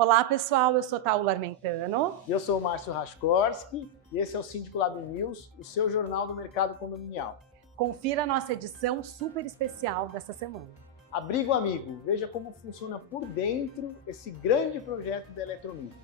Olá pessoal, eu sou Taula Armentano. E eu sou o Márcio Raskorski e esse é o Síndico Lab News, o seu jornal do mercado condominial. Confira a nossa edição super especial dessa semana. Abrigo Amigo, veja como funciona por dentro esse grande projeto da Eletromídia.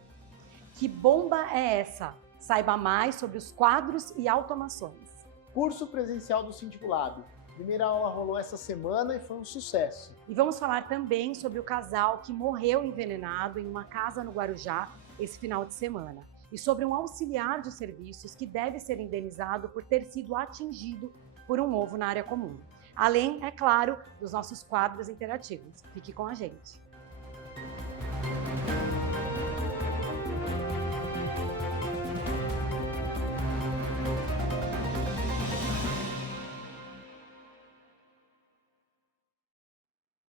Que bomba é essa? Saiba mais sobre os quadros e automações. Curso presencial do Síndico Lab. Primeira aula rolou essa semana e foi um sucesso. E vamos falar também sobre o casal que morreu envenenado em uma casa no Guarujá esse final de semana. E sobre um auxiliar de serviços que deve ser indenizado por ter sido atingido por um ovo na área comum. Além, é claro, dos nossos quadros interativos. Fique com a gente.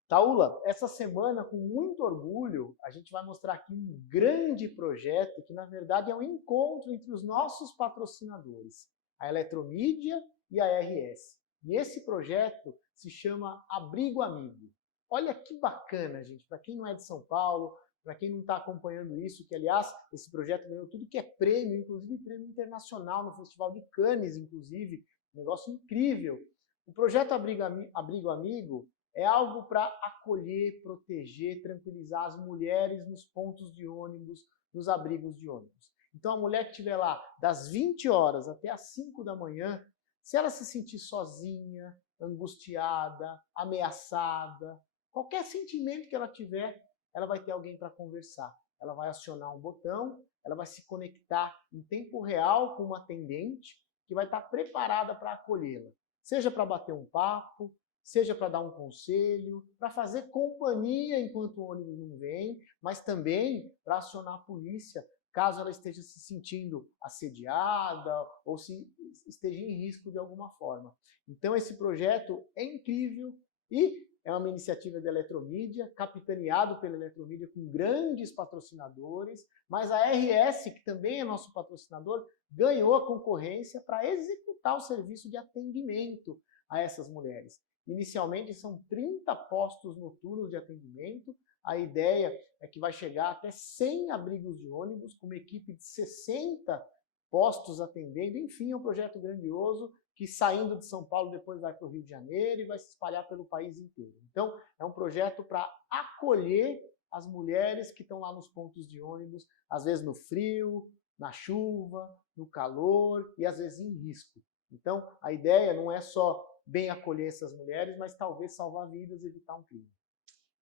Taula, essa semana, com muito orgulho, a gente vai mostrar aqui um grande projeto que, na verdade, é um encontro entre os nossos patrocinadores, a Eletromídia e a RS. E esse projeto se chama Abrigo Amigo. Olha que bacana, gente, para quem não é de São Paulo, para quem não está acompanhando isso, que, aliás, esse projeto ganhou tudo que é prêmio, inclusive prêmio internacional no Festival de Cannes, inclusive, um negócio incrível. O projeto Abrigo Amigo é algo para acolher, proteger, tranquilizar as mulheres nos pontos de ônibus, nos abrigos de ônibus. Então, a mulher que estiver lá das 20 horas até as 5 da manhã, se ela se sentir sozinha, angustiada, ameaçada, qualquer sentimento que ela tiver, ela vai ter alguém para conversar. Ela vai acionar um botão, ela vai se conectar em tempo real com uma atendente que vai estar preparada para acolhê-la. Seja para bater um papo, seja para dar um conselho, para fazer companhia enquanto o ônibus não vem, mas também para acionar a polícia, caso ela esteja se sentindo assediada ou se esteja em risco de alguma forma. Então esse projeto é incrível e é uma iniciativa da Eletromídia, capitaneado pela Eletromídia com grandes patrocinadores, mas a RS, que também é nosso patrocinador, ganhou a concorrência para executar o serviço de atendimento a essas mulheres. Inicialmente são 30 postos noturnos de atendimento. A ideia é que vai chegar até 100 abrigos de ônibus, com uma equipe de 60 postos atendendo. Enfim, é um projeto grandioso que, saindo de São Paulo, depois vai para o Rio de Janeiro e vai se espalhar pelo país inteiro. Então, é um projeto para acolher as mulheres que estão lá nos pontos de ônibus, às vezes no frio, na chuva, no calor e às vezes em risco. Então, a ideia não é só bem acolher essas mulheres, mas talvez salvar vidas e evitar um crime.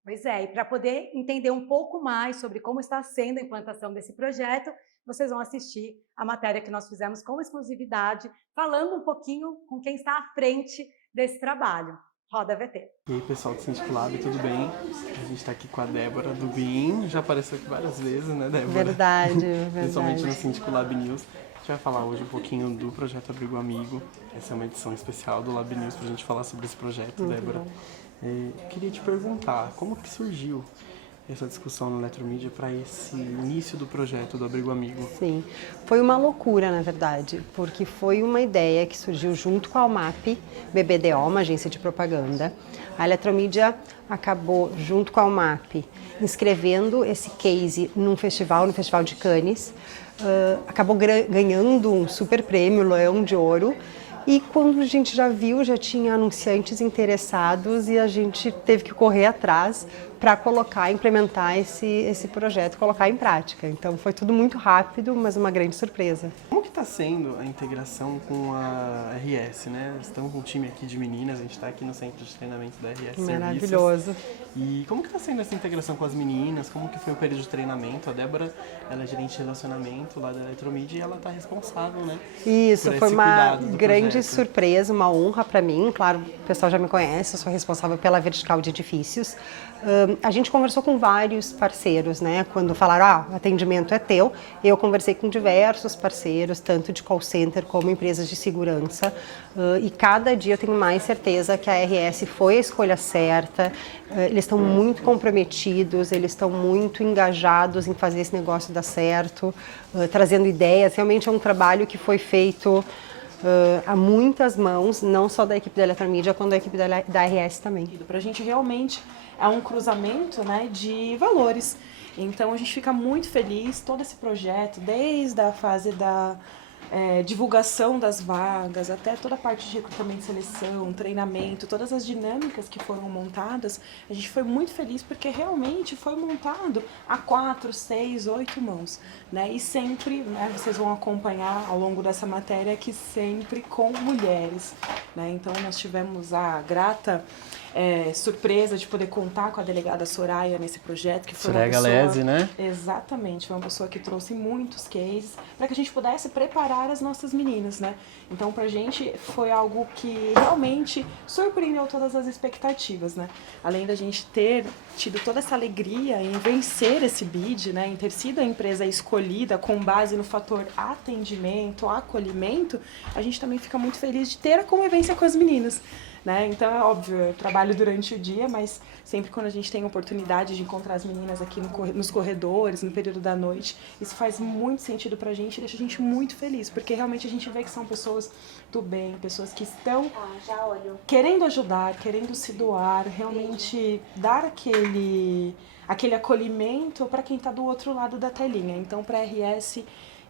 Pois é, e para poder entender um pouco mais sobre como está sendo a implantação desse projeto, vocês vão assistir a matéria que nós fizemos com exclusividade, falando um pouquinho com quem está à frente desse trabalho. Roda VT. E aí pessoal do Síndico Lab, tudo bem? A gente está aqui com a Débora do BIM, já apareceu aqui várias vezes, né, Débora? Verdade. Principalmente no Síndico Lab News. A gente vai falar hoje um pouquinho do projeto Abrigo Amigo. Essa é uma edição especial do Lab News para a gente falar sobre esse projeto, Débora. Queria te perguntar, como que surgiu essa discussão na Eletromídia para esse início do projeto do Abrigo Amigo? Sim, foi uma loucura, na verdade, porque foi uma ideia que surgiu junto com a UMAP, BBDO, uma agência de propaganda. A Eletromídia acabou, junto com a UMAP, inscrevendo esse case no Festival de Cannes, acabou ganhando um super prêmio, Leão de Ouro, e quando a gente já viu, já tinha anunciantes interessados e a gente teve que correr atrás para implementar esse projeto, colocar em prática. Então foi tudo muito rápido, mas uma grande surpresa. Como que está sendo a integração com a RS, né? Estamos com um time aqui de meninas, a gente está aqui no centro de treinamento da RS Maravilhoso. Serviços. E como que está sendo essa integração com as meninas? Como que foi o período de treinamento? A Débora, ela é gerente de relacionamento lá da Eletromídia e ela está responsável, né? Isso, foi uma grande projeto. Surpresa, uma honra para mim. Claro, o pessoal já me conhece, eu sou responsável pela vertical de edifícios. A gente conversou com vários parceiros, né? Quando falaram, o atendimento é teu, eu conversei com diversos parceiros, tanto de call center como empresas de segurança. E cada dia eu tenho mais certeza que a RS foi a escolha certa. Eles estão muito comprometidos, eles estão muito engajados em fazer esse negócio dar certo, trazendo ideias. Realmente é um trabalho que foi feito a muitas mãos, não só da equipe da Eletromídia, quanto da equipe da RS também. Para a gente realmente é um cruzamento, né, de valores. Então a gente fica muito feliz, todo esse projeto, desde a fase da divulgação das vagas, até toda a parte de recrutamento e seleção, treinamento, todas as dinâmicas que foram montadas, a gente foi muito feliz porque realmente foi montado a 4, 6, 8 mãos, né? E sempre, né, vocês vão acompanhar ao longo dessa matéria que sempre com mulheres, né? Então nós tivemos a grata surpresa de poder contar com a delegada Soraya nesse projeto, que foi Soraya uma pessoa... Galese, né? Exatamente, foi uma pessoa que trouxe muitos cases para que a gente pudesse preparar as nossas meninas, né? Então, pra gente foi algo que realmente surpreendeu todas as expectativas, né? Além da gente ter tido toda essa alegria em vencer esse bid, né? Em ter sido a empresa escolhida com base no fator atendimento, acolhimento, a gente também fica muito feliz de ter a convivência com as meninas, né? Então, é óbvio, eu trabalho durante o dia, mas sempre quando a gente tem a oportunidade de encontrar as meninas aqui nos corredores, no período da noite, isso faz muito sentido pra gente e deixa a gente muito feliz, porque realmente a gente vê que são pessoas do bem, pessoas que estão querendo ajudar, querendo se doar, realmente dar aquele acolhimento para quem está do outro lado da telinha. Então, para a RS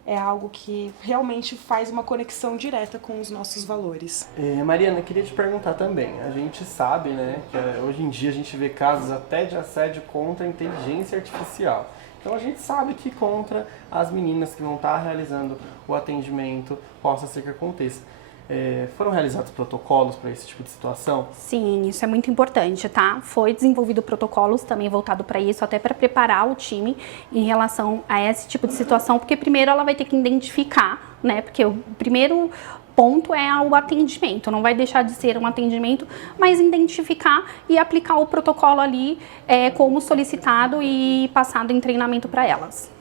é algo que realmente faz uma conexão direta com os nossos valores. Mariana, queria te perguntar também. A gente sabe, né, que hoje em dia a gente vê casos até de assédio contra a inteligência artificial. Então a gente sabe que contra as meninas que vão estar realizando o atendimento possa ser que aconteça. Foram realizados protocolos para esse tipo de situação? Sim, isso é muito importante, tá? Foi desenvolvido protocolos também voltado para isso, até para preparar o time em relação a esse tipo de situação, porque primeiro ela vai ter que identificar, né? Porque o primeiro ponto é o atendimento, não vai deixar de ser um atendimento, mas identificar e aplicar o protocolo ali como solicitado e passado em treinamento para elas.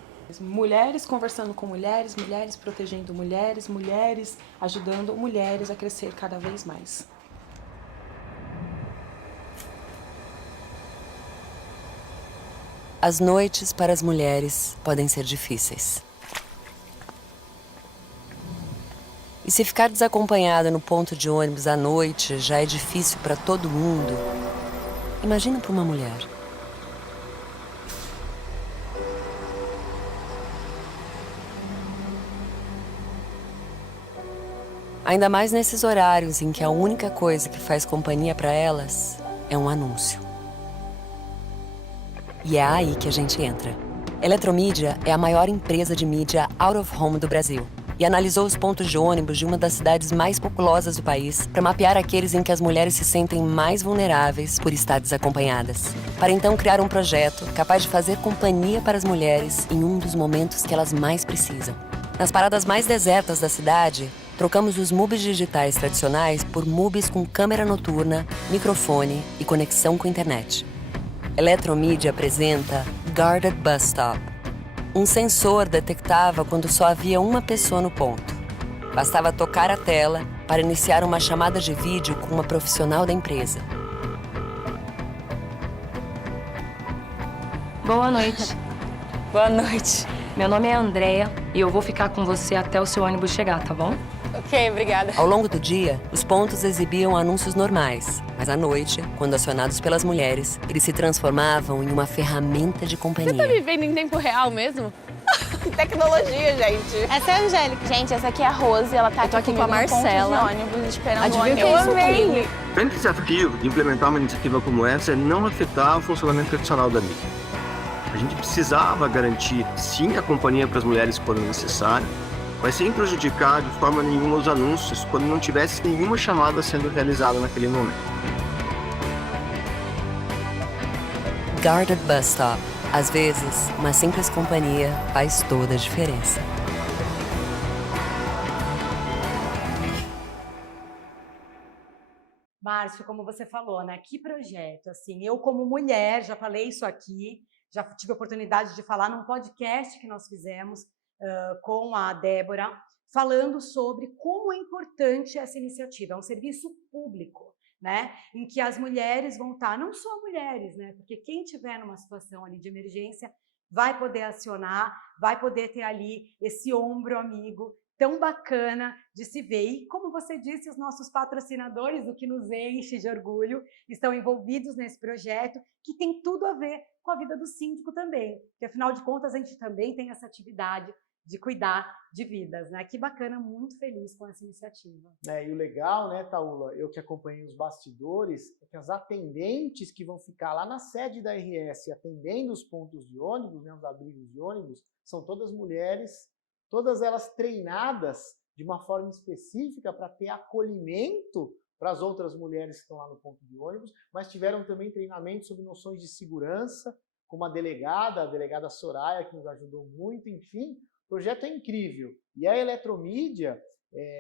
Mulheres conversando com mulheres, mulheres protegendo mulheres, mulheres ajudando mulheres a crescer cada vez mais. As noites para as mulheres podem ser difíceis. E se ficar desacompanhada no ponto de ônibus à noite já é difícil para todo mundo, imagina para uma mulher. Ainda mais nesses horários em que a única coisa que faz companhia para elas é um anúncio. E é aí que a gente entra. Eletromídia é a maior empresa de mídia out of home do Brasil e analisou os pontos de ônibus de uma das cidades mais populosas do país para mapear aqueles em que as mulheres se sentem mais vulneráveis por estar desacompanhadas. Para então criar um projeto capaz de fazer companhia para as mulheres em um dos momentos que elas mais precisam. Nas paradas mais desertas da cidade, trocamos os MUBIs digitais tradicionais por MUBIs com câmera noturna, microfone e conexão com internet. Eletromídia apresenta Guarded Bus Stop. Um sensor detectava quando só havia uma pessoa no ponto. Bastava tocar a tela para iniciar uma chamada de vídeo com uma profissional da empresa. Boa noite. Boa noite. Meu nome é Andréia e eu vou ficar com você até o seu ônibus chegar, tá bom? Ok, obrigada. Ao longo do dia, os pontos exibiam anúncios normais, mas à noite, quando acionados pelas mulheres, eles se transformavam em uma ferramenta de companhia. Você tá vivendo em tempo real mesmo? Que tecnologia, gente. Essa é a Angélica. Gente, essa aqui é a Rose, ela tá aqui com a Marcela. No ônibus, esperando o ônibus. Eu amei. O grande desafio de implementar uma iniciativa como essa é não afetar o funcionamento tradicional da mídia. A gente precisava garantir, sim, a companhia para as mulheres quando necessário, mas sem prejudicar de forma nenhuma os anúncios quando não tivesse nenhuma chamada sendo realizada naquele momento. Guarded Bus Stop. Às vezes, uma simples companhia faz toda a diferença. Márcio, como você falou, né? Que projeto, assim, eu como mulher, já falei isso aqui, já tive a oportunidade de falar num podcast que nós fizemos com a Débora, falando sobre como é importante essa iniciativa. É um serviço público, né? Em que as mulheres vão estar, não só mulheres, né? Porque quem tiver numa situação ali de emergência vai poder acionar, vai poder ter ali esse ombro amigo tão bacana de se ver. E, como você disse, os nossos patrocinadores, o que nos enche de orgulho, estão envolvidos nesse projeto, que tem tudo a ver com a vida do síndico também, porque, afinal de contas, a gente também tem essa atividade de cuidar de vidas, né? Que bacana, muito feliz com essa iniciativa. E o legal, né, Taula, eu que acompanhei os bastidores, é que as atendentes que vão ficar lá na sede da RS atendendo os pontos de ônibus, né, os abrigos de ônibus, são todas mulheres, todas elas treinadas de uma forma específica para ter acolhimento para as outras mulheres que estão lá no ponto de ônibus, mas tiveram também treinamento sobre noções de segurança, com uma delegada, a delegada Soraya, que nos ajudou muito, enfim. O projeto é incrível. E a Eletromídia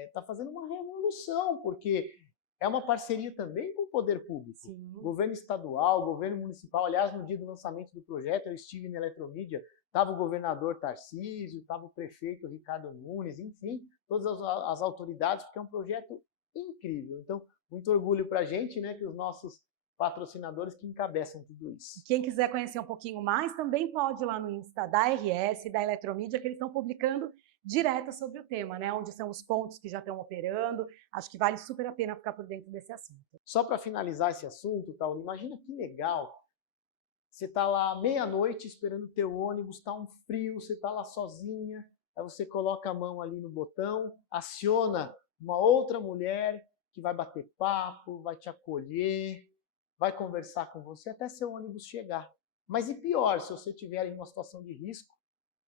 está fazendo uma revolução, porque é uma parceria também com o poder público. Sim. Governo estadual, governo municipal. Aliás, no dia do lançamento do projeto, eu estive na Eletromídia, estava o governador Tarcísio, estava o prefeito Ricardo Nunes, enfim, todas as autoridades, porque é um projeto incrível. Então, muito orgulho para a gente, né, que os nossos patrocinadores que encabeçam tudo isso. Quem quiser conhecer um pouquinho mais, também pode ir lá no Insta da RS, da Eletromídia, que eles estão publicando direto sobre o tema, né? Onde são os pontos que já estão operando. Acho que vale super a pena ficar por dentro desse assunto. Só para finalizar esse assunto, Taula, imagina que legal. Você está lá meia-noite esperando o teu ônibus, está um frio, você está lá sozinha, aí você coloca a mão ali no botão, aciona uma outra mulher que vai bater papo, vai te acolher, vai conversar com você até seu ônibus chegar. Mas e pior, se você estiver em uma situação de risco,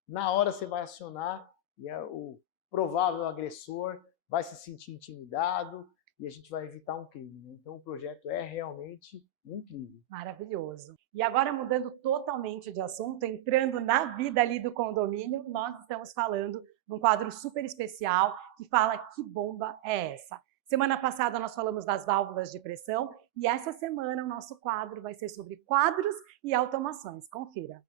na hora você vai acionar e o provável agressor vai se sentir intimidado e a gente vai evitar um crime, né? Então o projeto é realmente incrível. Maravilhoso. E agora, mudando totalmente de assunto, entrando na vida ali do condomínio, nós estamos falando num quadro super especial que fala que bomba é essa. Semana passada nós falamos das válvulas de pressão e essa semana o nosso quadro vai ser sobre quadros e automações. Confira.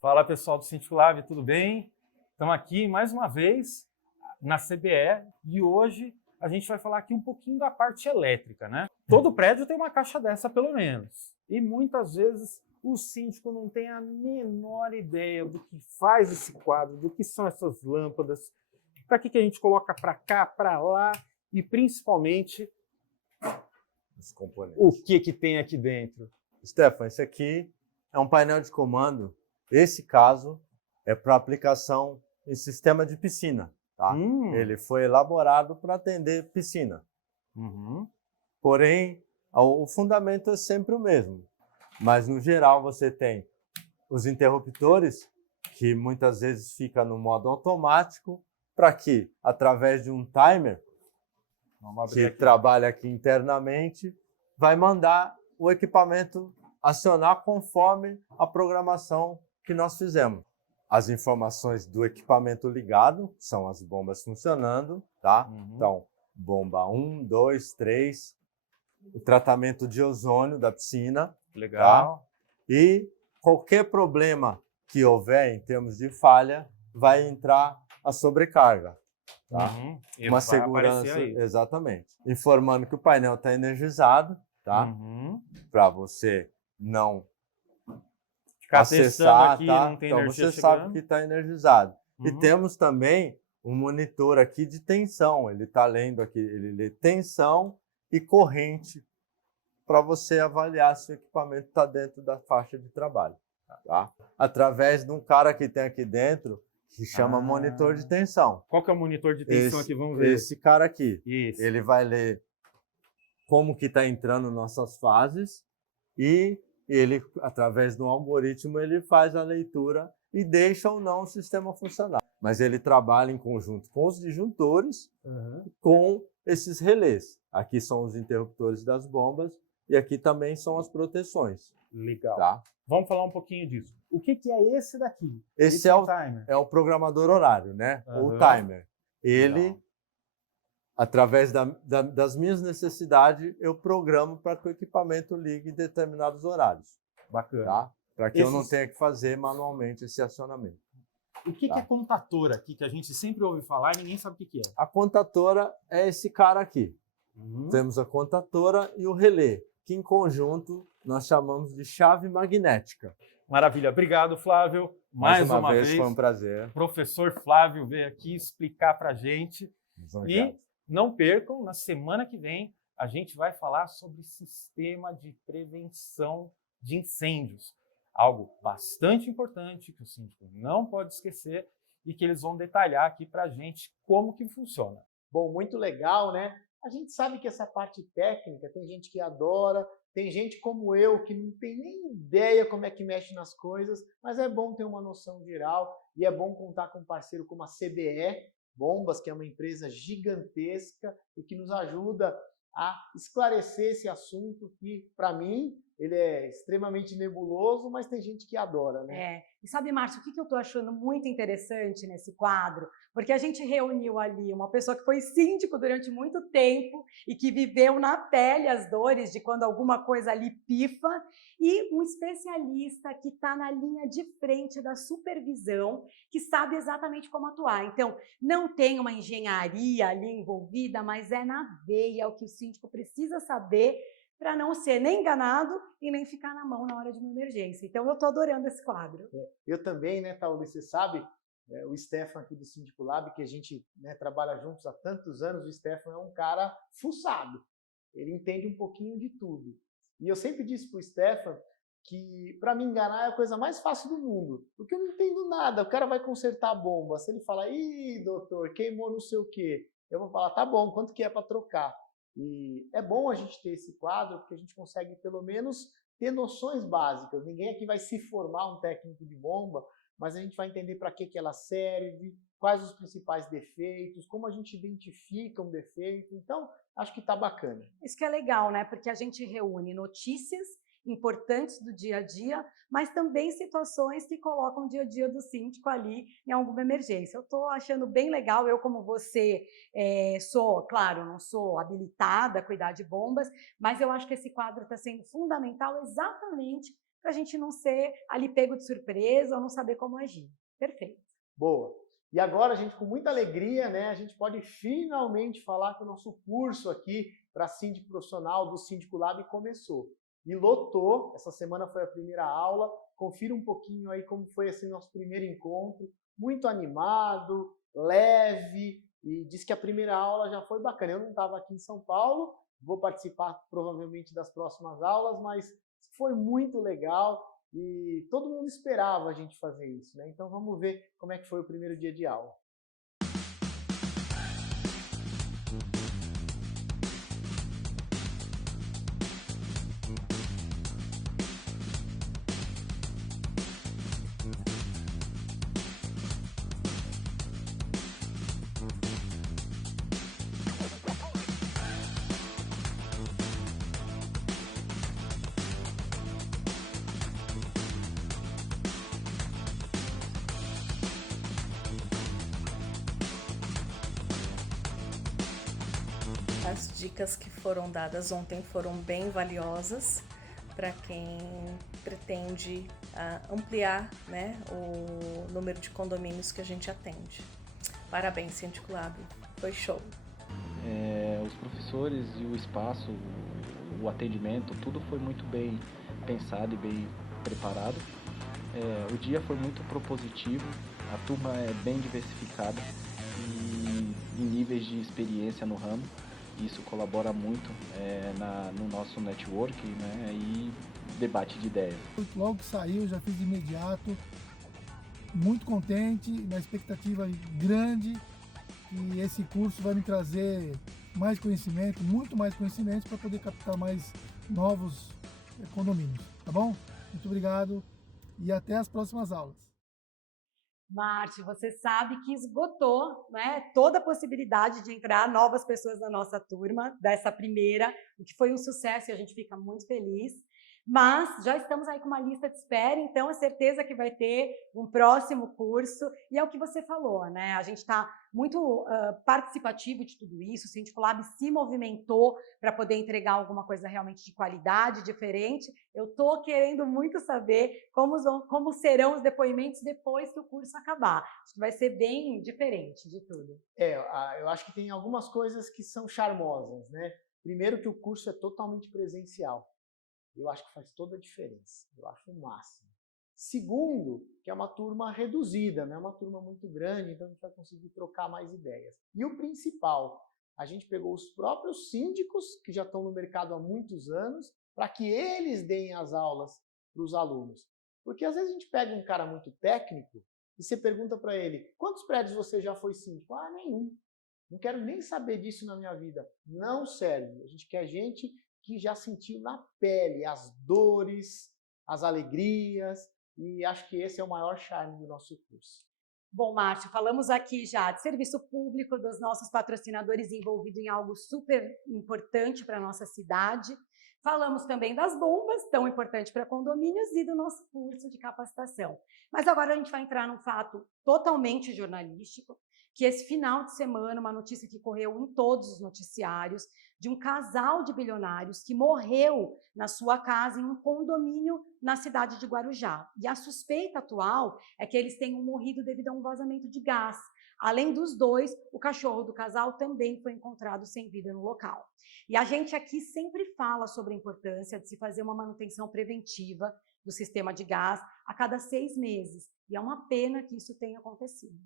Fala pessoal do Síndico Lab, tudo bem? Estamos aqui mais uma vez na CBE e hoje a gente vai falar aqui um pouquinho da parte elétrica, né? Todo prédio tem uma caixa dessa pelo menos e muitas vezes o síndico não tem a menor ideia do que faz esse quadro, do que são essas lâmpadas, para que a gente coloca para cá, para lá e principalmente os componentes. O que tem aqui dentro. Stefan, esse aqui é um painel de comando. Esse caso é para aplicação em sistema de piscina. Tá? Ele foi elaborado para atender piscina. Porém, o fundamento é sempre o mesmo. Mas, no geral, você tem os interruptores, que muitas vezes fica no modo automático, para que, através de um timer, que trabalha aqui internamente, vai mandar o equipamento acionar conforme a programação que nós fizemos. As informações do equipamento ligado são as bombas funcionando, tá? Então, bomba 1, 2, 3, o tratamento de ozônio da piscina. Legal. Tá? E qualquer problema que houver em termos de falha, vai entrar a sobrecarga. Tá? Uma segurança, exatamente. Informando que o painel está energizado, tá? Para você não acessar, aqui, tá? não tem Então energia você chegando. sabe que está energizado. E temos também um monitor aqui de tensão. Ele está lendo aqui, ele lê tensão e corrente para você avaliar se o equipamento está dentro da faixa de trabalho. Tá? Através de um cara que tem aqui dentro, que chama monitor de tensão. Qual que é o monitor de tensão aqui? Vamos ver. Esse cara aqui. Isso. Ele vai ler como que está entrando nossas fases e ele, através de um algoritmo, ele faz a leitura e deixa ou não o sistema funcionar. Mas ele trabalha em conjunto com os disjuntores, com esses relés. Aqui são os interruptores das bombas e aqui também são as proteções. Legal. Tá? Vamos falar um pouquinho disso. O que é esse daqui? Esse é o timer. É o programador horário, né? O timer. Ele, através das minhas necessidades, eu programo para que o equipamento ligue em determinados horários. Bacana. Tá? Para que eu não tenha que fazer manualmente esse acionamento. O que é contatora aqui, que a gente sempre ouve falar e ninguém sabe o que é? A contatora é esse cara aqui. Temos a contatora e o relé, que em conjunto nós chamamos de chave magnética. Maravilha. Obrigado, Flávio. Mais uma vez foi um prazer. Professor Flávio veio aqui explicar para a gente. E não percam, na semana que vem, a gente vai falar sobre sistema de prevenção de incêndios. Algo bastante importante que o síndico não pode esquecer e que eles vão detalhar aqui para a gente como que funciona. Bom, muito legal, né? A gente sabe que essa parte técnica, tem gente que adora, tem gente como eu que não tem nem ideia como é que mexe nas coisas, mas é bom ter uma noção geral e é bom contar com um parceiro como a CBE Bombas, que é uma empresa gigantesca e que nos ajuda a esclarecer esse assunto que, para mim, ele é extremamente nebuloso, mas tem gente que adora, né? E sabe, Márcio, o que eu estou achando muito interessante nesse quadro? Porque a gente reuniu ali uma pessoa que foi síndico durante muito tempo e que viveu na pele as dores de quando alguma coisa ali pifa, e um especialista que está na linha de frente da supervisão, que sabe exatamente como atuar. Então, não tem uma engenharia ali envolvida, mas é na veia o que o síndico precisa saber para não ser nem enganado e nem ficar na mão na hora de uma emergência. Então, eu estou adorando esse quadro. Eu também, né, Tauli, você sabe, o Stefan aqui do Síndico Lab, que a gente, né, trabalha juntos há tantos anos, o Stefan é um cara fuçado. Ele entende um pouquinho de tudo. E eu sempre disse para o Stefan que, para me enganar, é a coisa mais fácil do mundo, porque eu não entendo nada. O cara vai consertar a bomba. Se ele falar, ih, doutor, queimou não sei o quê, eu vou falar, tá bom, quanto que é para trocar? E é bom a gente ter esse quadro, porque a gente consegue, pelo menos, ter noções básicas. Ninguém aqui vai se formar um técnico de bomba, mas a gente vai entender para que ela serve, quais os principais defeitos, como a gente identifica um defeito. Então, acho que está bacana. Isso que é legal, né? Porque a gente reúne notícias importantes do dia a dia, mas também situações que colocam o dia a dia do síndico ali em alguma emergência. Eu estou achando bem legal, eu como você sou, claro, não sou habilitada a cuidar de bombas, mas eu acho que esse quadro está sendo fundamental exatamente para a gente não ser ali pego de surpresa ou não saber como agir. Perfeito. Boa. E agora, gente, com muita alegria, né, a gente pode finalmente falar que o nosso curso aqui para síndico profissional do Síndico Lab começou. E lotou, essa semana foi a primeira aula, confira um pouquinho aí como foi esse nosso primeiro encontro, muito animado, leve, e diz que a primeira aula já foi bacana. Eu não estava aqui em São Paulo, vou participar provavelmente das próximas aulas, mas foi muito legal e todo mundo esperava a gente fazer isso, né? Então vamos ver como é que foi o primeiro dia de aula. As dicas que foram dadas ontem foram bem valiosas para quem pretende ampliar, né, o número de condomínios que a gente atende. Parabéns, Síndico Lab, foi show. Os professores e o espaço, o atendimento, tudo foi muito bem pensado e bem preparado. O dia foi muito propositivo, a turma é bem diversificada e em níveis de experiência no ramo. Isso colabora muito no nosso network, né, e debate de ideias. Logo que saiu, já fiz de imediato, muito contente, na expectativa grande, que esse curso vai me trazer mais conhecimento, muito mais conhecimento, para poder captar mais novos condomínios, tá bom? Muito obrigado e até as próximas aulas. Márcio, você sabe que esgotou, né, toda a possibilidade de entrar novas pessoas na nossa turma, dessa primeira, o que foi um sucesso e a gente fica muito feliz. Mas já estamos aí com uma lista de espera, então é certeza que vai ter um próximo curso. E é o que você falou, né? A gente está muito participativo de tudo isso, o Síndico Lab se movimentou para poder entregar alguma coisa realmente de qualidade, diferente. Eu estou querendo muito saber como serão os depoimentos depois que o curso acabar. Acho que vai ser bem diferente de tudo. Eu acho que tem algumas coisas que são charmosas, né? Primeiro que o curso é totalmente presencial. Eu acho que faz toda a diferença. Eu acho o máximo. Segundo, que é uma turma reduzida, não é uma turma muito grande, então a gente vai conseguir trocar mais ideias. E o principal, a gente pegou os próprios síndicos, que já estão no mercado há muitos anos, para que eles deem as aulas para os alunos. Porque às vezes a gente pega um cara muito técnico e você pergunta para ele, quantos prédios você já foi síndico? Ah, nenhum. Não quero nem saber disso na minha vida. Não serve. A gente quer gente que já sentiu na pele as dores, as alegrias, e acho que esse é o maior charme do nosso curso. Bom, Márcio, falamos aqui já de serviço público, dos nossos patrocinadores envolvidos em algo super importante para a nossa cidade. Falamos também das bombas, tão importante para condomínios, e do nosso curso de capacitação. Mas agora a gente vai entrar num fato totalmente jornalístico, que esse final de semana, uma notícia que correu em todos os noticiários, de um casal de bilionários que morreu na sua casa em um condomínio na cidade de Guarujá. E a suspeita atual é que eles tenham morrido devido a um vazamento de gás. Além dos dois, o cachorro do casal também foi encontrado sem vida no local. E a gente aqui sempre fala sobre a importância de se fazer uma manutenção preventiva do sistema de gás a cada 6 meses. E é uma pena que isso tenha acontecido.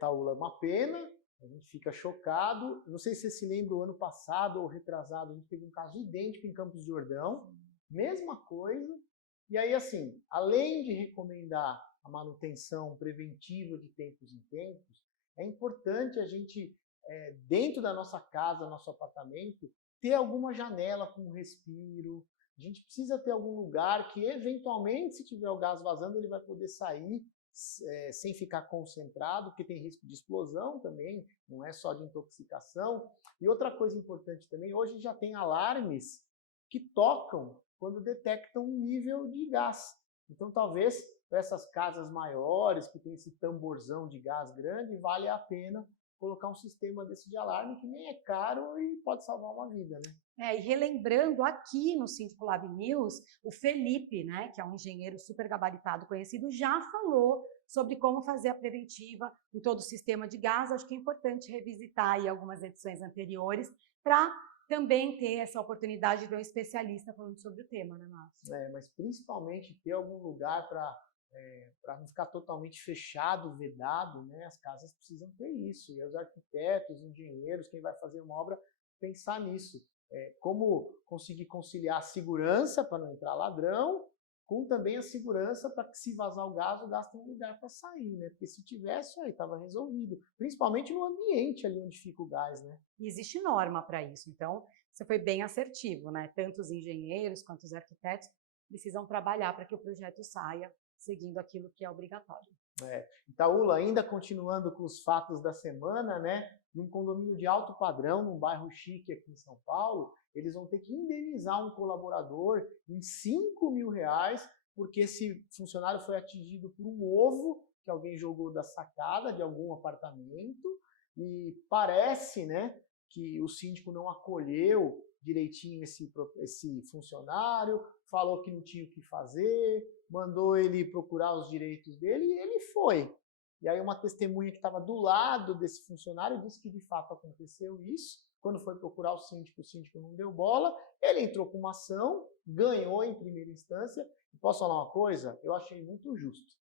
Taula, é uma pena, a gente fica chocado. Não sei se você se lembra, o ano passado ou retrasado, a gente teve um caso idêntico em Campos do Jordão, mesma coisa. E aí, assim, além de recomendar a manutenção preventiva de tempos em tempos, é importante a gente, dentro da nossa casa, nosso apartamento, ter alguma janela com respiro. A gente precisa ter algum lugar que, eventualmente, se tiver o gás vazando, ele vai poder sair sem ficar concentrado, porque tem risco de explosão também, não é só de intoxicação. E outra coisa importante também, hoje já tem alarmes que tocam quando detectam um nível de gás. Então, talvez, para essas casas maiores, que tem esse tamborzão de gás grande, vale a pena colocar um sistema desse de alarme, que nem é caro e pode salvar uma vida, né? E relembrando aqui no Síndico Lab News, o Felipe, né, que é um engenheiro super gabaritado conhecido, já falou sobre como fazer a preventiva em todo o sistema de gás. Acho que é importante revisitar aí algumas edições anteriores para também ter essa oportunidade de ver um especialista falando sobre o tema, né, Márcio? Mas principalmente ter algum lugar para não ficar totalmente fechado, vedado, né? As casas precisam ter isso. E os arquitetos, engenheiros, quem vai fazer uma obra, pensar nisso. Como conseguir conciliar a segurança para não entrar ladrão, com também a segurança para que, se vazar o gás tenha um lugar para sair, né? Porque se tivesse, aí estava resolvido. Principalmente no ambiente ali onde fica o gás, né? E existe norma para isso. Então, você foi bem assertivo, né? Tanto os engenheiros quanto os arquitetos precisam trabalhar para que o projeto saia seguindo aquilo que é obrigatório. Itaúla, ainda continuando com os fatos da semana, né? Num condomínio de alto padrão, num bairro chique aqui em São Paulo, eles vão ter que indenizar um colaborador em R$5.000, porque esse funcionário foi atingido por um ovo que alguém jogou da sacada de algum apartamento, e parece, né, que o síndico não acolheu direitinho esse funcionário, falou que não tinha o que fazer, mandou ele procurar os direitos dele e ele foi. E aí uma testemunha que estava do lado desse funcionário disse que de fato aconteceu isso. Quando foi procurar o síndico não deu bola, ele entrou com uma ação, ganhou em primeira instância. E posso falar uma coisa? Eu achei muito justo.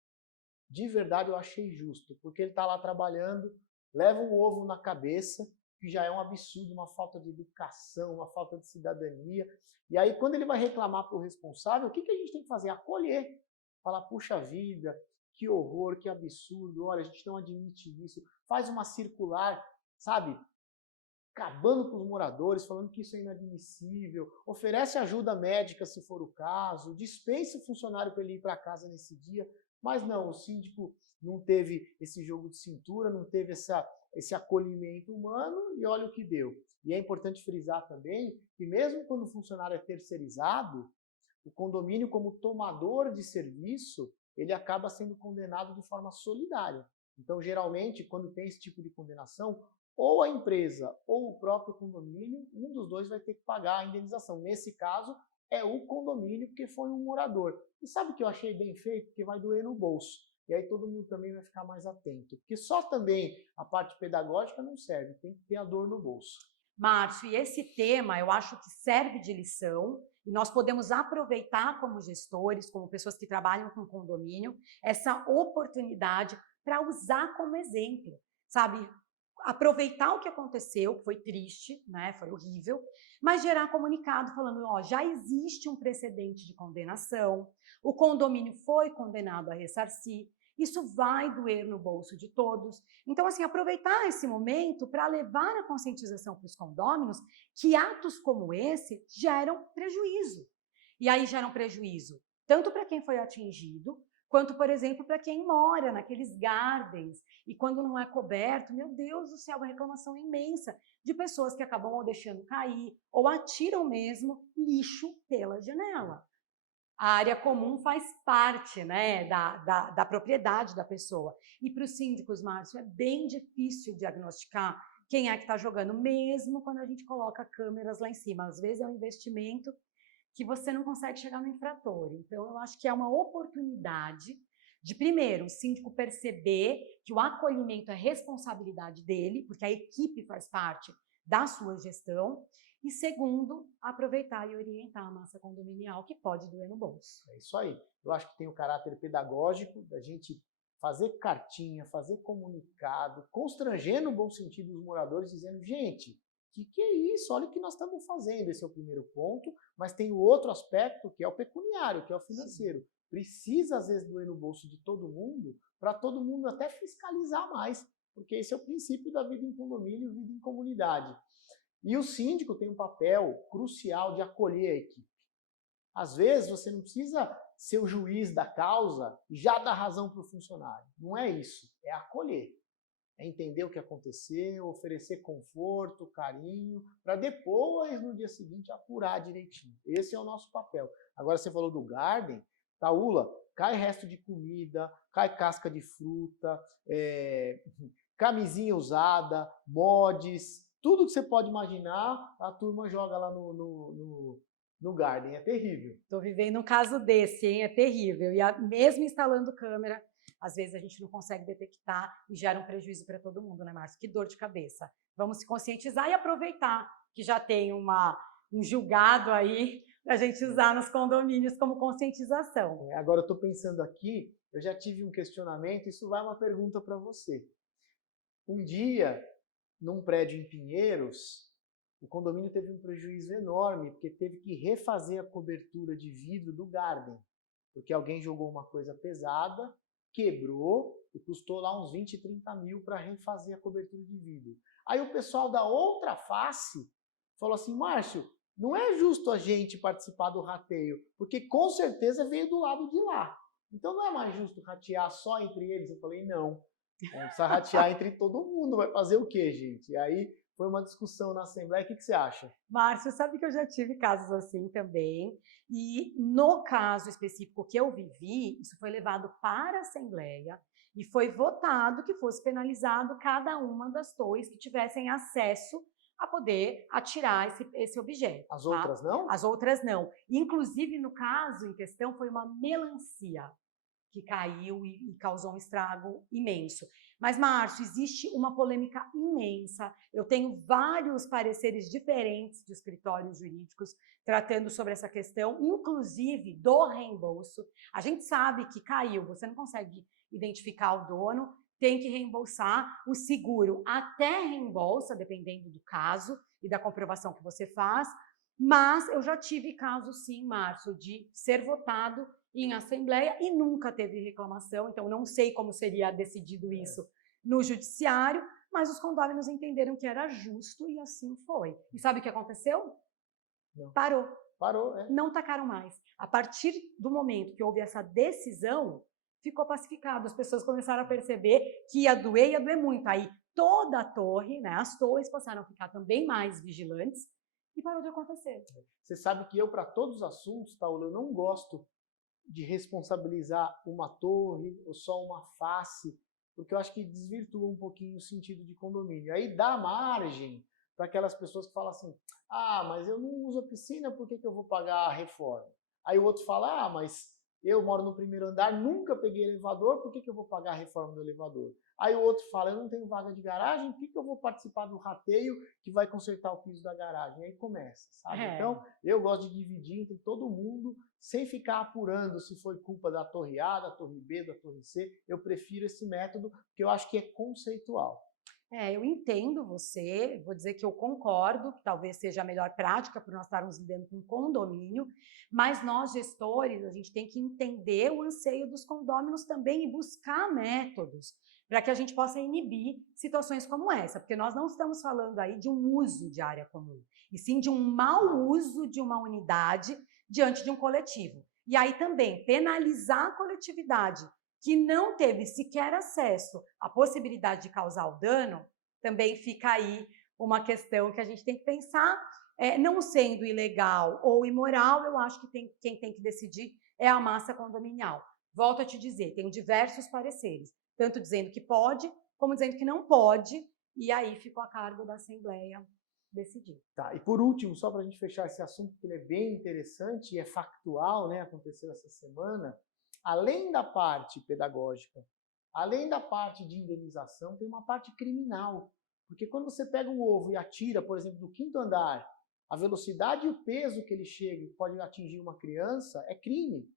De verdade eu achei justo, porque ele está lá trabalhando, leva um ovo na cabeça, que já é um absurdo, uma falta de educação, uma falta de cidadania. E aí, quando ele vai reclamar para o responsável, o que a gente tem que fazer? Acolher. Falar, puxa vida, que horror, que absurdo, olha, a gente não admite isso. Faz uma circular, sabe? Acabando com os moradores, falando que isso é inadmissível. Oferece ajuda médica, se for o caso. Dispensa o funcionário para ele ir para casa nesse dia. Mas não, o síndico não teve esse jogo de cintura, não teve esse acolhimento humano, e olha o que deu. E é importante frisar também que mesmo quando o funcionário é terceirizado, o condomínio, como tomador de serviço, ele acaba sendo condenado de forma solidária. Então, geralmente, quando tem esse tipo de condenação, ou a empresa ou o próprio condomínio, um dos dois vai ter que pagar a indenização. Nesse caso, é o condomínio, porque foi um morador. E sabe o que eu achei bem feito? Porque vai doer no bolso. E aí todo mundo também vai ficar mais atento. Porque só também a parte pedagógica não serve, tem que ter a dor no bolso. Márcio, e esse tema eu acho que serve de lição E nós podemos aproveitar como gestores, como pessoas que trabalham com condomínio, essa oportunidade para usar como exemplo, sabe? Aproveitar o que aconteceu, que foi triste, né? Foi horrível, mas gerar comunicado falando, ó, já existe um precedente de condenação, o condomínio foi condenado a ressarcir, isso vai doer no bolso de todos. Então, assim, aproveitar esse momento para levar a conscientização para os condôminos que atos como esse geram prejuízo. E aí geram prejuízo tanto para quem foi atingido, quanto, por exemplo, para quem mora naqueles gardens. E quando não é coberto, meu Deus do céu, uma reclamação imensa de pessoas que acabam ou deixando cair, ou atiram mesmo lixo pela janela. A área comum faz parte, né, da propriedade da pessoa. E para os síndicos, Márcio, é bem difícil diagnosticar quem é que está jogando, mesmo quando a gente coloca câmeras lá em cima. Às vezes é um investimento que você não consegue chegar no infrator. Então, eu acho que é uma oportunidade de, primeiro, o síndico perceber que o acolhimento é responsabilidade dele, porque a equipe faz parte da sua gestão, e segundo, aproveitar e orientar a massa condominial, que pode doer no bolso. É isso aí. Eu acho que tem o caráter pedagógico da gente fazer cartinha, fazer comunicado, constranger no bom sentido os moradores, dizendo, gente, que é isso? Olha o que nós estamos fazendo. Esse é o primeiro ponto, mas tem o outro aspecto, que é o pecuniário, que é o financeiro. Sim. Precisa, às vezes, doer no bolso de todo mundo, para todo mundo até fiscalizar mais, porque esse é o princípio da vida em condomínio, vida em comunidade. E o síndico tem um papel crucial de acolher a equipe. Às vezes, você não precisa ser o juiz da causa e já dar razão para o funcionário. Não é isso, é acolher. É entender o que aconteceu, oferecer conforto, carinho, para depois, no dia seguinte, apurar direitinho. Esse é o nosso papel. Agora, você falou do garden, Taula, cai resto de comida, cai casca de fruta, camisinha usada, mods, tudo que você pode imaginar, a turma joga lá no garden. É terrível. Estou vivendo um caso desse, hein? É terrível. E mesmo instalando câmera, às vezes a gente não consegue detectar e gera um prejuízo para todo mundo, né, Márcio? Que dor de cabeça. Vamos se conscientizar e aproveitar que já tem um julgado aí para a gente usar nos condomínios como conscientização. Agora eu estou pensando aqui, eu já tive um questionamento, isso vai uma pergunta para você. Um dia, num prédio em Pinheiros, o condomínio teve um prejuízo enorme, porque teve que refazer a cobertura de vidro do garden, porque alguém jogou uma coisa pesada, quebrou e custou lá uns 20, 30 mil para refazer a cobertura de vidro. Aí o pessoal da outra face falou assim, Márcio, não é justo a gente participar do rateio, porque com certeza veio do lado de lá. Então não é mais justo ratear só entre eles? Eu falei, não, precisa ratear entre todo mundo, vai fazer o quê, gente? E aí foi uma discussão na Assembleia, o que você acha? Márcio, sabe que eu já tive casos assim também, e no caso específico que eu vivi, isso foi levado para a Assembleia e foi votado que fosse penalizado cada uma das torres que tivessem acesso a poder atirar esse objeto. As outras não? As outras não. Inclusive, no caso em questão, foi uma melancia que caiu e causou um estrago imenso. Mas, Márcio, existe uma polêmica imensa. Eu tenho vários pareceres diferentes de escritórios jurídicos tratando sobre essa questão, inclusive do reembolso. A gente sabe que caiu, você não consegue identificar o dono, tem que reembolsar. O seguro até reembolsa, dependendo do caso e da comprovação que você faz. Mas eu já tive caso, sim, Márcio, de ser votado em assembleia e nunca teve reclamação, então não sei como seria decidido isso no judiciário, mas os condôminos entenderam que era justo e assim foi. E sabe o que aconteceu? Não. Parou. Parou, Não tacaram mais. A partir do momento que houve essa decisão, ficou pacificado. As pessoas começaram a perceber que ia doer muito. Aí toda a torre, né, as torres passaram a ficar também mais vigilantes e parou de acontecer. Você sabe que eu, para todos os assuntos, Taula, eu não gosto de responsabilizar uma torre ou só uma face, porque eu acho que desvirtua um pouquinho o sentido de condomínio. Aí dá margem para aquelas pessoas que falam assim, mas eu não uso a piscina, por que eu vou pagar a reforma? Aí o outro fala, mas eu moro no primeiro andar, nunca peguei elevador, por que eu vou pagar a reforma do elevador? Aí o outro fala, eu não tenho vaga de garagem, por que eu vou participar do rateio que vai consertar o piso da garagem? Aí começa, sabe? Então, eu gosto de dividir entre todo mundo, sem ficar apurando se foi culpa da torre A, da torre B, da torre C. Eu prefiro esse método, porque eu acho que é conceitual. Eu entendo você, vou dizer que eu concordo, que talvez seja a melhor prática por nós estarmos lidando com condomínio, mas nós gestores, a gente tem que entender o anseio dos condôminos também e buscar métodos para que a gente possa inibir situações como essa, porque nós não estamos falando aí de um uso de área comum, e sim de um mau uso de uma unidade diante de um coletivo. E aí também penalizar a coletividade que não teve sequer acesso à possibilidade de causar o dano, também fica aí uma questão que a gente tem que pensar, não sendo ilegal ou imoral, eu acho que quem tem que decidir é a massa condominial. Volto a te dizer, tenho diversos pareceres, tanto dizendo que pode, como dizendo que não pode, e aí ficou a cargo da Assembleia decidir. Tá, e por último, só para a gente fechar esse assunto, que ele é bem interessante e é factual, né, aconteceu essa semana, além da parte pedagógica, além da parte de indenização, tem uma parte criminal. Porque quando você pega um ovo e atira, por exemplo, do 5º andar, a velocidade e o peso que ele chega e pode atingir uma criança é crime.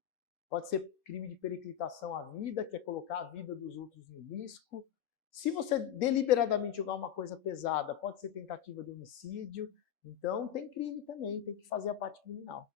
Pode ser crime de periclitação à vida, que é colocar a vida dos outros em risco. Se você deliberadamente jogar uma coisa pesada, pode ser tentativa de homicídio. Então, tem crime também, tem que fazer a parte criminal.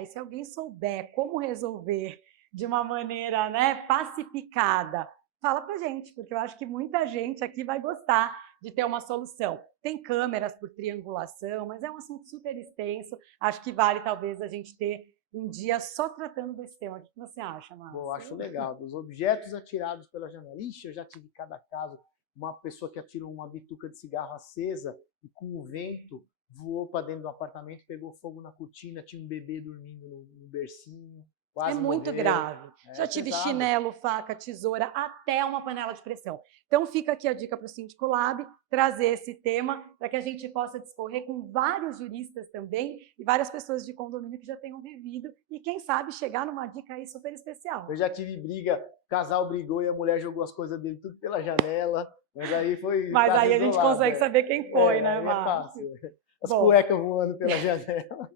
E se alguém souber como resolver de uma maneira, né, pacificada, fala pra gente, porque eu acho que muita gente aqui vai gostar de ter uma solução. Tem câmeras por triangulação, mas é um assunto super extenso. Acho que vale talvez a gente ter um dia só tratando desse tema. O que você acha, Márcio? Bom, acho legal. Dos objetos atirados pela janela. Ixi, eu já tive cada caso. Uma pessoa que atirou uma bituca de cigarro acesa e com o vento voou para dentro do apartamento, pegou fogo na cortina, tinha um bebê dormindo no bercinho. Quase é muito morreu. grave. Já tive pesado. Chinelo, faca, tesoura, até uma panela de pressão. Então fica aqui a dica para o Síndico Lab, trazer esse tema para que a gente possa discorrer com vários juristas também e várias pessoas de condomínio que já tenham vivido e quem sabe chegar numa dica aí super especial. Eu já tive briga, o casal brigou e a mulher jogou as coisas dele tudo pela janela, mas aí foi... Mas aí a gente consegue saber quem foi, né, Márcio? Márcio? É fácil. As cuecas voando pela janela.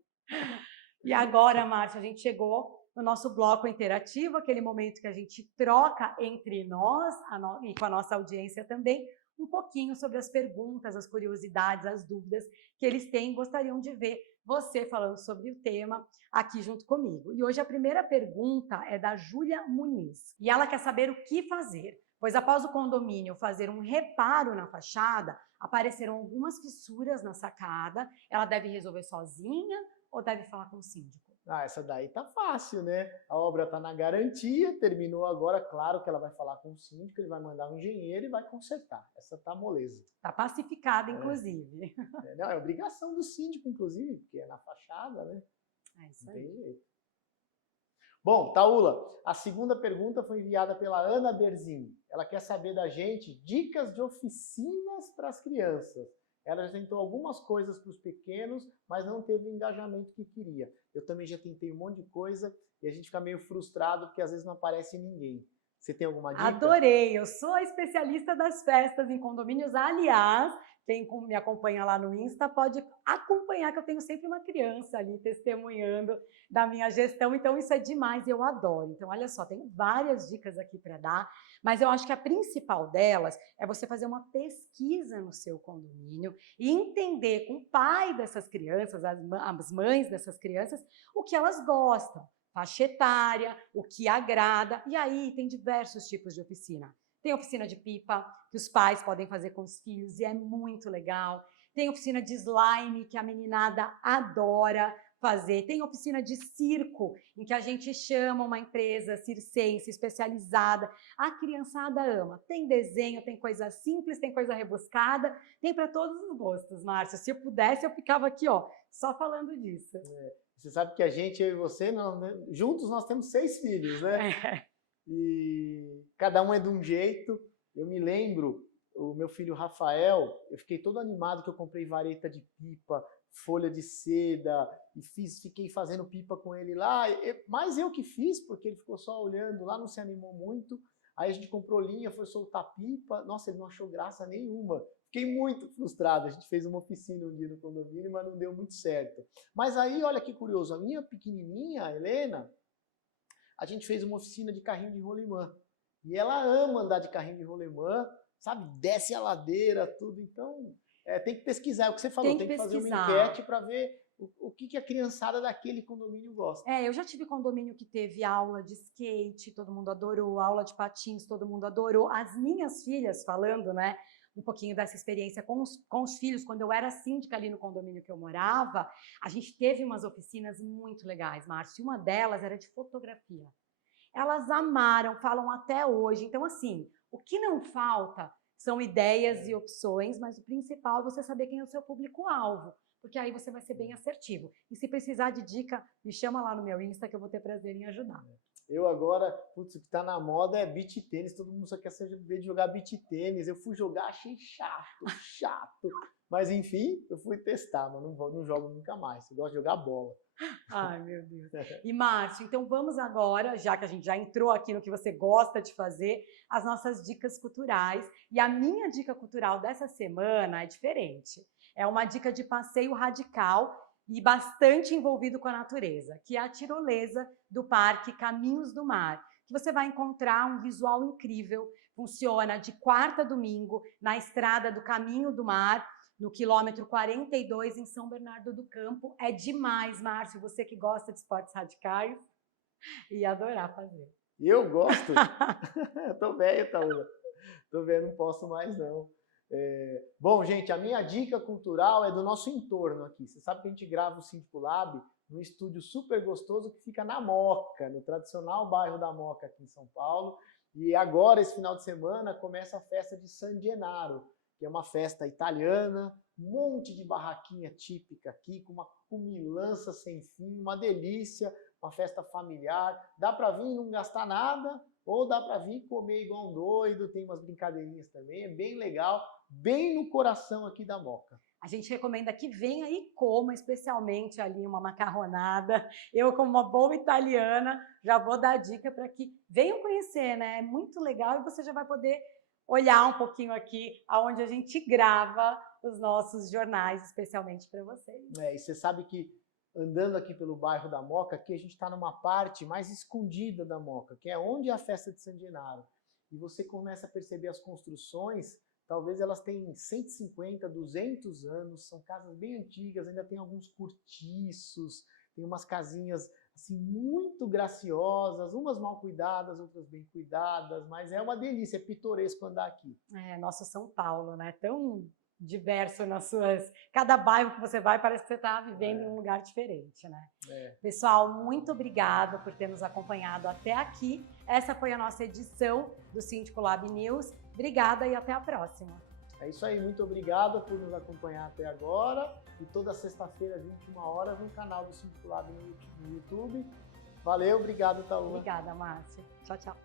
E agora, Márcio, a gente chegou no nosso bloco interativo, aquele momento que a gente troca entre nós e com a nossa audiência também, um pouquinho sobre as perguntas, as curiosidades, as dúvidas que eles têm e gostariam de ver você falando sobre o tema aqui junto comigo. E hoje a primeira pergunta é da Júlia Muniz, e ela quer saber o que fazer, pois após o condomínio fazer um reparo na fachada, apareceram algumas fissuras na sacada, ela deve resolver sozinha ou deve falar com o síndico? Essa daí tá fácil, né? A obra tá na garantia, terminou agora, claro que ela vai falar com o síndico, ele vai mandar um engenheiro e vai consertar. Essa tá moleza. Tá pacificada, inclusive. Não, é obrigação do síndico, inclusive, porque é na fachada, né? É isso aí. Não tem jeito. Bom, Taula, a segunda pergunta foi enviada pela Ana Berzin. Ela quer saber da gente dicas de oficinas para as crianças. Ela já tentou algumas coisas para os pequenos, mas não teve o engajamento que queria. Eu também já tentei um monte de coisa e a gente fica meio frustrado porque às vezes não aparece ninguém. Você tem alguma dica? Adorei! Eu sou a especialista das festas em condomínios. Aliás, quem me acompanha lá no Insta pode acompanhar que eu tenho sempre uma criança ali testemunhando da minha gestão. Então, isso é demais e eu adoro. Então, olha só, tem várias dicas aqui para dar, mas eu acho que a principal delas é você fazer uma pesquisa no seu condomínio e entender com o pai dessas crianças, as mães dessas crianças, o que elas gostam. Faixa etária, o que agrada, e aí tem diversos tipos de oficina. Tem oficina de pipa, que os pais podem fazer com os filhos, e é muito legal. Tem oficina de slime, que a meninada adora fazer. Tem oficina de circo, em que a gente chama uma empresa circense especializada. A criançada ama. Tem desenho, tem coisa simples, tem coisa rebuscada, tem para todos os gostos, Márcia. Se eu pudesse, eu ficava aqui, ó, só falando disso. Você sabe que a gente, eu e você, juntos nós temos 6 filhos, né? E cada um é de um jeito. Eu me lembro, o meu filho Rafael, eu fiquei todo animado que eu comprei vareta de pipa, folha de seda e fiquei fazendo pipa com ele lá. Mas eu que fiz, porque ele ficou só olhando lá, não se animou muito. Aí a gente comprou linha, foi soltar pipa. Nossa, ele não achou graça nenhuma. Fiquei muito frustrado. A gente fez uma oficina um dia no condomínio, mas não deu muito certo. Mas aí, olha que curioso, a minha pequenininha, a Helena, a gente fez uma oficina de carrinho de rolimã. E ela ama andar de carrinho de rolimã, sabe? Desce a ladeira, tudo. Então, tem que pesquisar. É o que você falou, tem que fazer uma enquete para ver o que a criançada daquele condomínio gosta. Eu já tive condomínio que teve aula de skate, todo mundo adorou, aula de patins, todo mundo adorou. As minhas filhas, falando, né, um pouquinho dessa experiência com os filhos, quando eu era síndica ali no condomínio que eu morava, a gente teve umas oficinas muito legais, Márcio, e uma delas era de fotografia. Elas amaram, falam até hoje. Então, assim, o que não falta são ideias e opções, mas o principal é você saber quem é o seu público-alvo, porque aí você vai ser bem assertivo. E se precisar de dica, me chama lá no meu Insta que eu vou ter prazer em ajudar. Eu agora, putz, o que tá na moda é beach tênis, todo mundo só quer saber de jogar beach tênis. Eu fui jogar, achei chato. Mas enfim, eu fui testar, mas não jogo nunca mais. Eu gosto de jogar bola. Ai, meu Deus. E Márcio, então vamos agora, já que a gente já entrou aqui no que você gosta de fazer, as nossas dicas culturais. E a minha dica cultural dessa semana é diferente. É uma dica de passeio radical e bastante envolvido com a natureza, que é a tirolesa do Parque Caminhos do Mar, que você vai encontrar um visual incrível. Funciona de quarta a domingo na estrada do Caminho do Mar, no quilômetro 42, em São Bernardo do Campo. É demais, Márcio, você que gosta de esportes radicais, ia adorar fazer. Eu gosto? Eu tô velho, Taúna. Tô velho, não posso mais não. Bom, gente, a minha dica cultural é do nosso entorno aqui. Você sabe que a gente grava o Síndico Lab num estúdio super gostoso que fica na Moca, no tradicional bairro da Moca aqui em São Paulo. E agora, esse final de semana, começa a festa de San Gennaro, que é uma festa italiana, um monte de barraquinha típica aqui, com uma comilança sem fim, uma delícia, uma festa familiar. Dá para vir e não gastar nada, ou dá para vir comer igual um doido, tem umas brincadeirinhas também, é bem legal, bem no coração aqui da Moca. A gente recomenda que venha e coma, especialmente ali uma macarronada. Eu, como uma boa italiana, já vou dar a dica para que venham conhecer, né? É muito legal e você já vai poder olhar um pouquinho aqui aonde a gente grava os nossos jornais, especialmente para vocês. E você sabe que andando aqui pelo bairro da Moca, aqui a gente está numa parte mais escondida da Moca, que é onde é a festa de San Gennaro. E você começa a perceber as construções, talvez elas tenham 150, 200 anos, são casas bem antigas, ainda tem alguns cortiços, tem umas casinhas assim, muito graciosas, umas mal cuidadas, outras bem cuidadas, mas é uma delícia, é pitoresco andar aqui. Nosso São Paulo, né? Tão diverso nas suas... Cada bairro que você vai parece que você está vivendo em um lugar diferente, né? Pessoal, muito obrigada por ter nos acompanhado até aqui. Essa foi a nossa edição do Síndico Lab News. Obrigada e até a próxima. É isso aí, muito obrigado por nos acompanhar até agora. E toda sexta-feira, 21 horas, no canal do Síndico Lab no YouTube. Valeu, obrigado, Taúna. Obrigada, Márcia. Tchau, tchau.